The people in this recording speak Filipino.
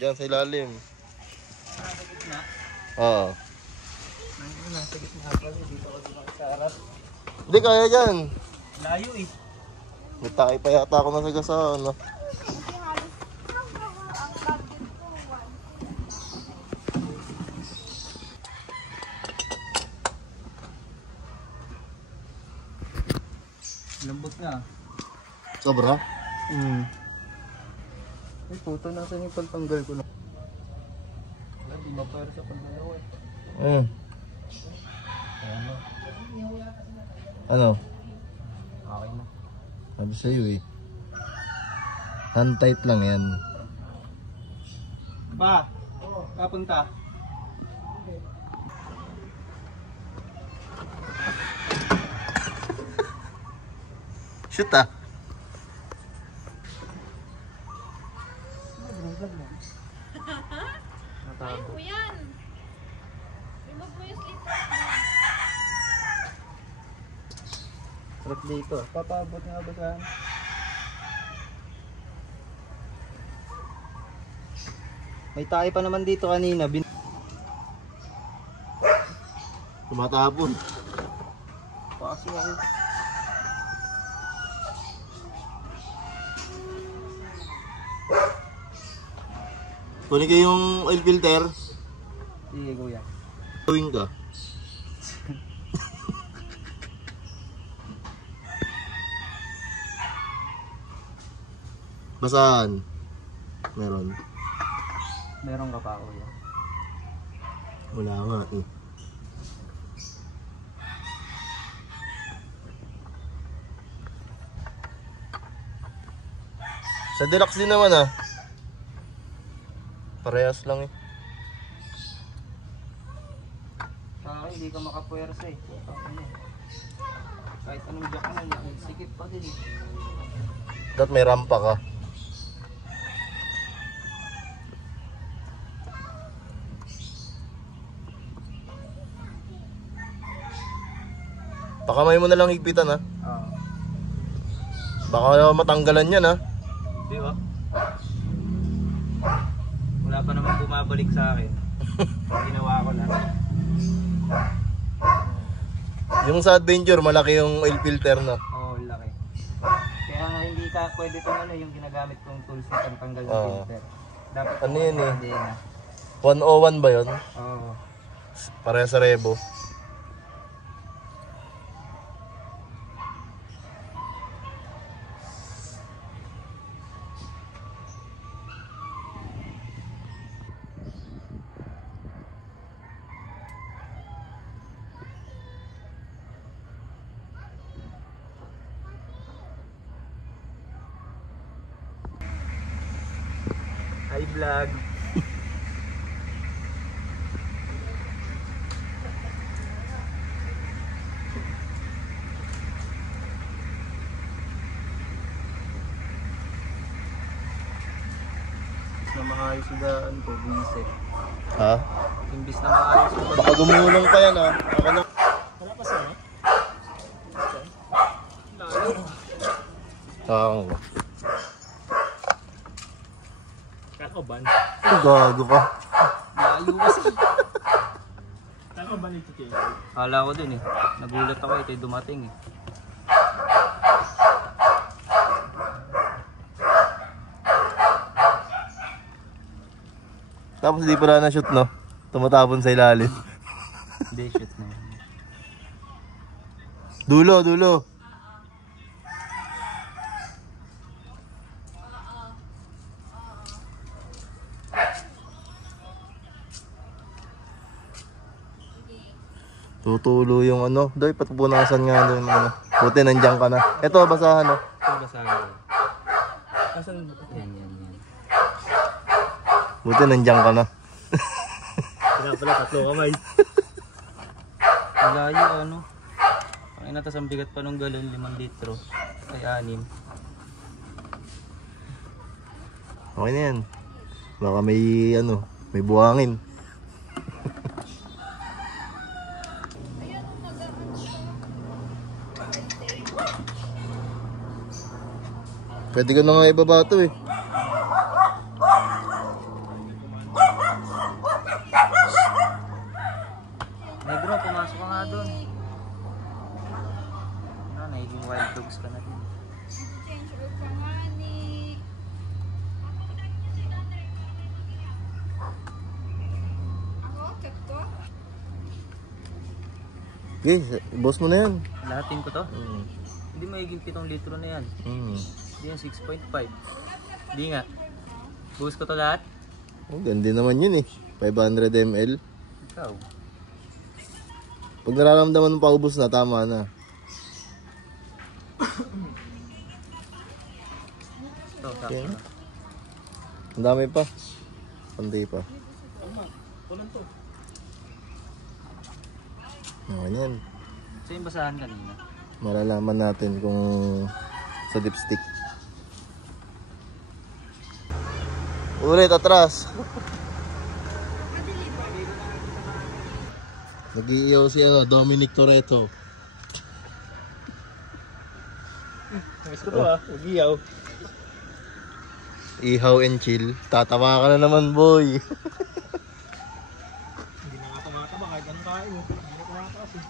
Diyan sa ilalim. Nasa gitna. Oo. Nasa gitna pala. Dito ako makasarap. Hindi, kaya dyan. Layo eh. May tayo pa yata ako nasagasaan. No? Lambot nga. Sobra? Ay puto, nasan yung pagtanggal ko na? Wala, di mapara sa pagdalawa eh. Ano? Ano? Okay na. Sabi sa'yo eh. Hand tight lang yan. Ba? Kapunta? Shoot ah. Ayun mo yan. Remove mo yung slippers mo. Sarap dito. Papabot nga ba saan? May tayo pa naman dito kanina. Tumatapon. Paso ako. Kunin ko yung oil filter. Sige kuya. Gawin ka. Basahan. Meron. Meron ka pa kuya. Wala nga eh. Sa deluxe din naman ah. Parehas lang eh. Sa akin, hindi ka makapuwersa eh. Kahit anong jack mo, sikip pa din eh. Dapat may rampa ka. Pakamay mo na lang higpitan ha. Baka matanggalan yan ha. Di ba? Wala pa naman bumabalik sa akin. Ginawa ko lang. Yung sa Adventure, malaki yung oil filter na. Oo, laki. Kaya nga hindi ka pwede itong ano, yung ginagamit kong tools na pantanggal ng filter. Dapat Ano yun eh? Hindi na. 101 ba yun? Oo. Pareha sa Revo. Hi vlog. Na maayos sa daan ko, buwisik. Ha? Imbis na maayos ko. Baka gumulong pa yan ha. Ako na. Wala pa siya? Saan ko? Kakaban? Gago ka. Layo kasi. Kakaban ito kayo? Kala ko din eh. Nagulat ako ito dumating eh. Tapos di pala na shoot no? Tumatapon sa ilalim. Hindi, shoot na yun. Dulo, dulo. Tutulo yung ano. Doy, patupunasan nga doon. Ano. Buti nandiyan ka na. Ito, basahan no? Ito basahan ko. Asan? Yan. Buti nandiyan ka na. Kaya pala, 3 kamay. Malayo ano. Ang inatas ang bigat pa nung galon, 5 litro. Ay 6. Okay na yan. Baka may ano, may buhangin. Pwede ko na nga ibaba ito eh. Okay, boss mo na yan. Lahatin ko to. Mm. Hindi magiging 7 litro na yan. Mm. Hindi yan 6.5. Hindi nga. Buhos ko to lahat. Oh, ganda naman yun eh. 500 ml. Ikaw. Pag nararamdaman mo paubos na, tama na. Ito, sakto Okay. na. Ang dami pa. Pandi pa. Kulang to. Okay yan. So yung basahan kanina. Malalaman natin kung sa dipstick. Ulit, atras. Nag-iiyaw si Dominic Toretto. Miss ko to Mag-iyaw. Ihaw and chill. Tatawa ka na naman, boy. Hindi na nga tumataba kahit anong kain mo. Hindi na tumataas eh.